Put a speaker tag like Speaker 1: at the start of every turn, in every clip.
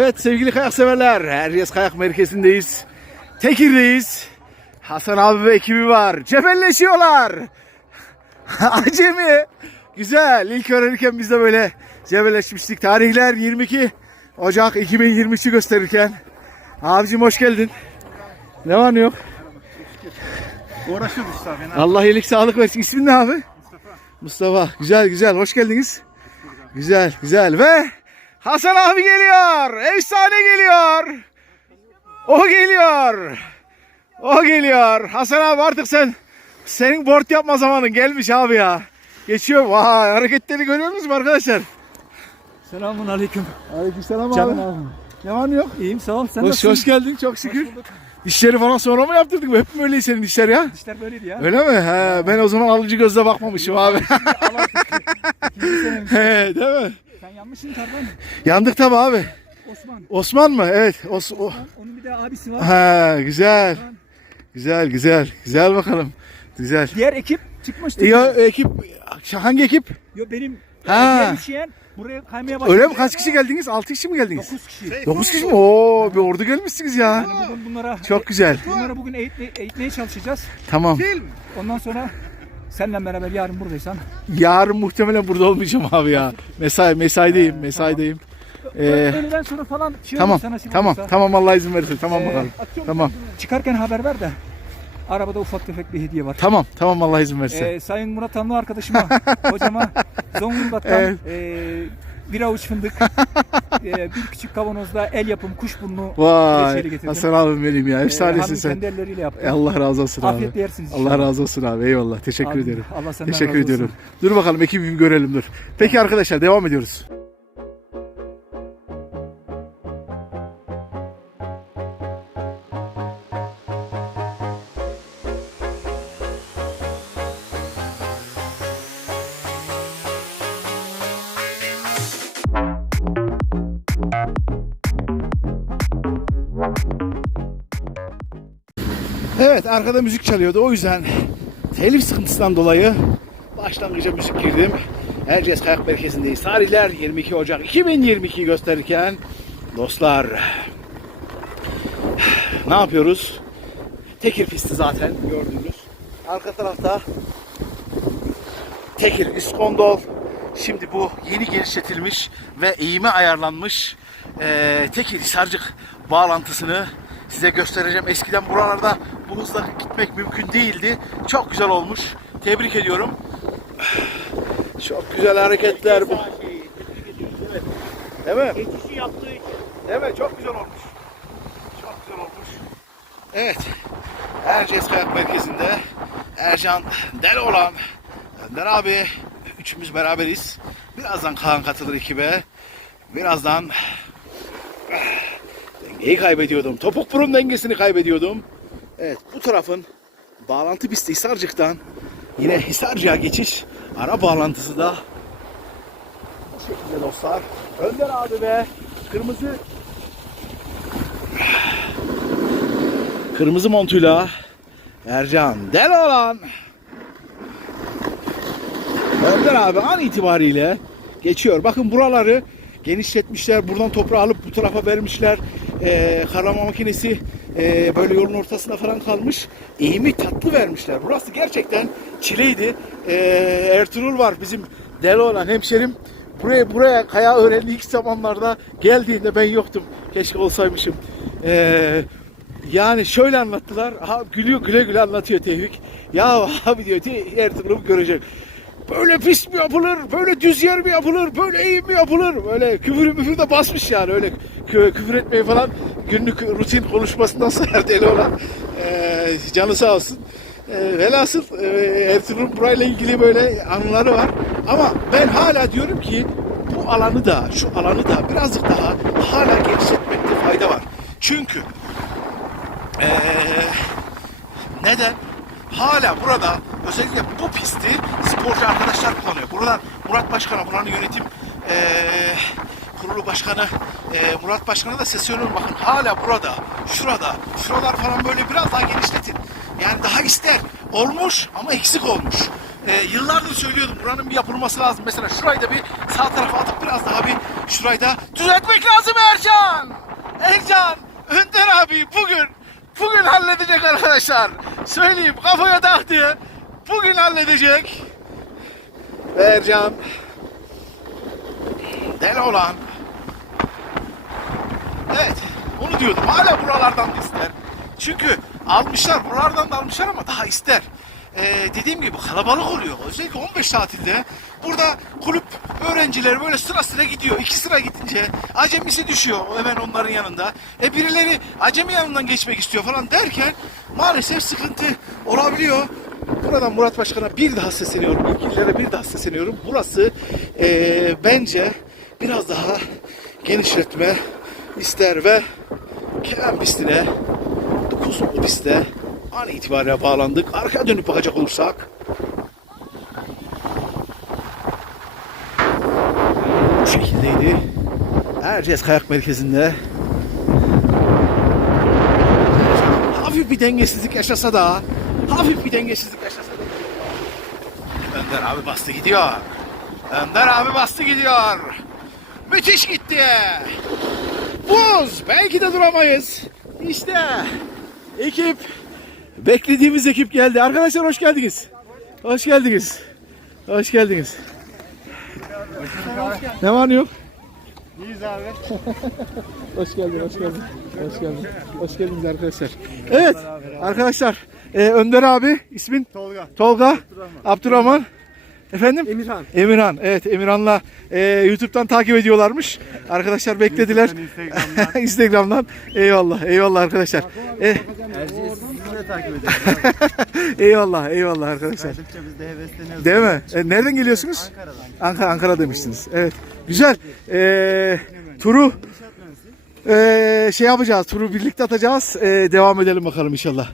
Speaker 1: Evet sevgili kayak severler, Erciyes Kayak Merkezi'ndeyiz. Tekir'deyiz. Hasan abi ve ekibi var. Cebelleşiyorlar. Acemi. Güzel. İlk öğrenirken biz de böyle cebelleşmiştik. Tarihler 22 Ocak 2023'ü gösterirken. Abicim hoş geldin. Ne var ne yok?
Speaker 2: Uğraşıyoruz işte abi.
Speaker 1: Allah iyilik sağlık versin. İsmin ne abi? Mustafa. Güzel güzel. Hoş geldiniz. Güzel güzel. Ve Hasan abi geliyor. Efsane geliyor. O geliyor. O geliyor. Hasan abi artık sen senin board yapma zamanın gelmiş abi ya. Geçiyor. Vay hareketleri görüyor musunuz arkadaşlar?
Speaker 2: Selamun aleyküm.
Speaker 1: Aleykümselam
Speaker 2: Canım
Speaker 1: abi. Ne var ne yok?
Speaker 2: İyiyim sağ ol. Sen
Speaker 1: Hoş,
Speaker 2: nasılsın?
Speaker 1: hoş geldin çok şükür. Dişleri falan sonra mı yaptırdık? Hep mi öyle senin dişler ya?
Speaker 2: İşler böyleydi ya.
Speaker 1: Öyle mi? He, ben o zaman alıcı gözle bakmamışım abi. He, değil mi?
Speaker 2: Sen yanmışsın kardan.
Speaker 1: Yandık tabi abi.
Speaker 2: Osman.
Speaker 1: Osman mı? Evet. Os o.
Speaker 2: Onun bir de abisi var.
Speaker 1: Ha, güzel. Güzel, güzel. Güzel bakalım. Güzel.
Speaker 2: Diğer ekip çıkmıştı.
Speaker 1: Ya ekip hangi ekip?
Speaker 2: Yo benim
Speaker 1: Ha.
Speaker 2: üşüyen buraya kaymaya başladı.
Speaker 1: Öyle mi? Kaç kişi geldiniz? 6 kişi mi geldiniz?
Speaker 2: 9 kişi.
Speaker 1: 9 kişi mi? Oo, bir ordu gelmişsiniz ya.
Speaker 2: Yani bugün bunlara
Speaker 1: Çok güzel.
Speaker 2: bunları bugün eğitmeye, eğitmeye çalışacağız.
Speaker 1: Tamam.
Speaker 2: Ondan sonra seninle beraber yarın buradaysan.
Speaker 1: Yarın muhtemelen burada olmayacağım abi ya. Mesai mesaideyim, mesaideyim. Ee,
Speaker 2: Öğleden sonra falan şey
Speaker 1: tamam.
Speaker 2: olur sana nasip
Speaker 1: Tamam.
Speaker 2: olursa.
Speaker 1: Tamam Allah izin verirse. Tamam
Speaker 2: Ee,
Speaker 1: bakalım.
Speaker 2: atıyorum
Speaker 1: Tamam.
Speaker 2: Çıkarken haber ver de. Arabada ufak tefek bir hediye var.
Speaker 1: Tamam. Tamam Allah izin verirse.
Speaker 2: Ee, Sayın Murat Tanlı arkadaşıma, hocama Zonguldak'tan
Speaker 1: Evet.
Speaker 2: ee, bir avuç fındık, ee, bir küçük kavanozda el yapım kuşburnu
Speaker 1: Vay.
Speaker 2: reçeli getirdim.
Speaker 1: Hasan abim benim ya.
Speaker 2: Ee,
Speaker 1: Efsanesin
Speaker 2: hanım
Speaker 1: sen.
Speaker 2: kendi elleriyle yaptı.
Speaker 1: E, Allah razı olsun abi.
Speaker 2: Afiyetle yersiniz
Speaker 1: Allah
Speaker 2: inşallah.
Speaker 1: razı olsun abi. Eyvallah. Teşekkür
Speaker 2: Abi,
Speaker 1: ederim.
Speaker 2: Allah senden
Speaker 1: Teşekkür
Speaker 2: razı olsun.
Speaker 1: ediyorum. Dur bakalım ekibi bir görelim dur. Peki arkadaşlar devam ediyoruz. Evet arkada müzik çalıyordu o yüzden telif sıkıntısından dolayı başlangıca müzik girdim. Erciyes Kayak Merkezi'ndeyiz. Tarihler 22 Ocak 2022'yi gösterirken dostlar ne yapıyoruz? Tekir pisti zaten gördüğünüz. Arka tarafta Tekir İskondol. Şimdi bu yeni genişletilmiş ve eğime ayarlanmış eee Tekir Hisarcık bağlantısını size göstereceğim. Eskiden buralarda bu hızla gitmek mümkün değildi. Çok güzel olmuş. Tebrik ediyorum. Çok güzel hareketler bu. Değil mi?
Speaker 3: Geçişi yaptığı için.
Speaker 1: Değil mi? Çok güzel olmuş. Çok güzel olmuş. Evet. Erciyes Kayak Merkezi'nde Ercan Deloğlan, Önder abi üçümüz beraberiz. Birazdan Kaan katılır ekibe. Birazdan eh, dengeyi kaybediyordum. Topuk burun dengesini kaybediyordum. Evet bu tarafın bağlantı pisti Hisarcık'tan yine Hisarcık'a geçiş ara bağlantısı da bu şekilde dostlar. Önder abi ve kırmızı kırmızı montuyla Ercan Deloğlan Önder abi an itibariyle geçiyor. Bakın buraları genişletmişler. Buradan toprağı alıp bu tarafa vermişler. Ee, karlama makinesi e, böyle yolun ortasına falan kalmış. Eğimi tatlı vermişler. Burası gerçekten çileydi. Ee, Ertuğrul var bizim Deloğlan hemşerim. Buraya buraya kaya öğrendi ilk zamanlarda geldiğinde ben yoktum. Keşke olsaymışım. Ee, yani şöyle anlattılar. Aha, gülüyor güle güle anlatıyor Tevfik. Ya abi diyor "Te- Ertuğrul görecek. Böyle pis mi yapılır? Böyle düz yer mi yapılır? Böyle eğim mi yapılır? Böyle küfür müfür de basmış yani. Öyle kü- küfür etmeyi falan günlük rutin konuşmasından sonra deli olan eee canı sağ olsun. Eee velhasıl eee Ertuğrul'un burayla ilgili böyle anıları var. Ama ben hala diyorum ki bu alanı da şu alanı da birazcık daha hala genişletmekte fayda var. Çünkü eee neden? Hala burada özellikle bu pisti sporcu arkadaşlar kullanıyor. Buradan Murat Başkan'a, buranın yönetim e, kurulu başkanı e, Murat Başkan'a da sesleniyorum. Bakın hala burada, şurada, şuralar falan böyle biraz daha genişletin. Yani daha ister. Olmuş ama eksik olmuş. E, yıllardır söylüyordum buranın bir yapılması lazım. Mesela şurayı da bir sağ tarafa atıp biraz daha bir şurayı da düzeltmek lazım Ercan. Ercan, Önder abi bugün bugün halledecek arkadaşlar. Söyleyeyim kafaya tak diye Bugün halledecek. Ve Ercan. Deli olan. Evet. Onu diyordum. Hala buralardan da ister. Çünkü almışlar. Buralardan da almışlar ama daha ister. Ee, dediğim gibi kalabalık oluyor. Özellikle 15 tatilde. Burada kulüp öğrencileri böyle sıra sıra gidiyor. İki sıra gidince acemisi düşüyor hemen onların yanında. E birileri acemi yanından geçmek istiyor falan derken maalesef sıkıntı olabiliyor. Buradan Murat Başkan'a bir daha sesleniyorum. İlgililere bir daha sesleniyorum. Burası eee, bence biraz daha genişletme ister ve Kenan pistine 9 nolu an itibariyle bağlandık. Arkaya dönüp bakacak olursak bu şekildeydi. Erciyes Kayak Merkezi'nde hafif bir dengesizlik yaşasa da hafif bir dengesizlik yaşasa da Önder abi bastı gidiyor. Önder abi bastı gidiyor. Müthiş gitti. Buz. Belki de duramayız. İşte ekip beklediğimiz ekip geldi. Arkadaşlar hoş geldiniz. Hoş geldiniz. Hoş geldiniz. Ne var ne yok?
Speaker 3: İyiyiz abi.
Speaker 1: Hoş geldin, hoş geldin. Hoş geldin. Hoş geldiniz arkadaşlar. Evet, arkadaşlar. e, Önder abi, ismin?
Speaker 3: Tolga.
Speaker 1: Tolga, Abdurrahman. Efendim?
Speaker 3: Emirhan.
Speaker 1: Emirhan. Evet, Emirhan'la e, YouTube'dan takip ediyorlarmış. Arkadaşlar beklediler.
Speaker 3: Instagram'dan.
Speaker 1: Instagram'dan. Eyvallah, eyvallah arkadaşlar. E,
Speaker 3: sizi de takip
Speaker 1: eyvallah, eyvallah arkadaşlar.
Speaker 3: Kaydıkça biz de hevesleniyoruz.
Speaker 1: Değil mi? E, nereden geliyorsunuz?
Speaker 3: Ankara'dan.
Speaker 1: Ankara, Ankara demiştiniz. Evet. Güzel. E, turu e, şey yapacağız. Turu birlikte atacağız. E, devam edelim bakalım inşallah.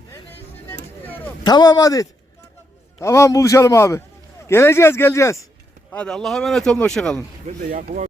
Speaker 1: Tamam hadi. Tamam buluşalım abi. Geleceğiz geleceğiz. Hadi Allah'a emanet olun hoşça kalın.
Speaker 3: Ben de Yakup'a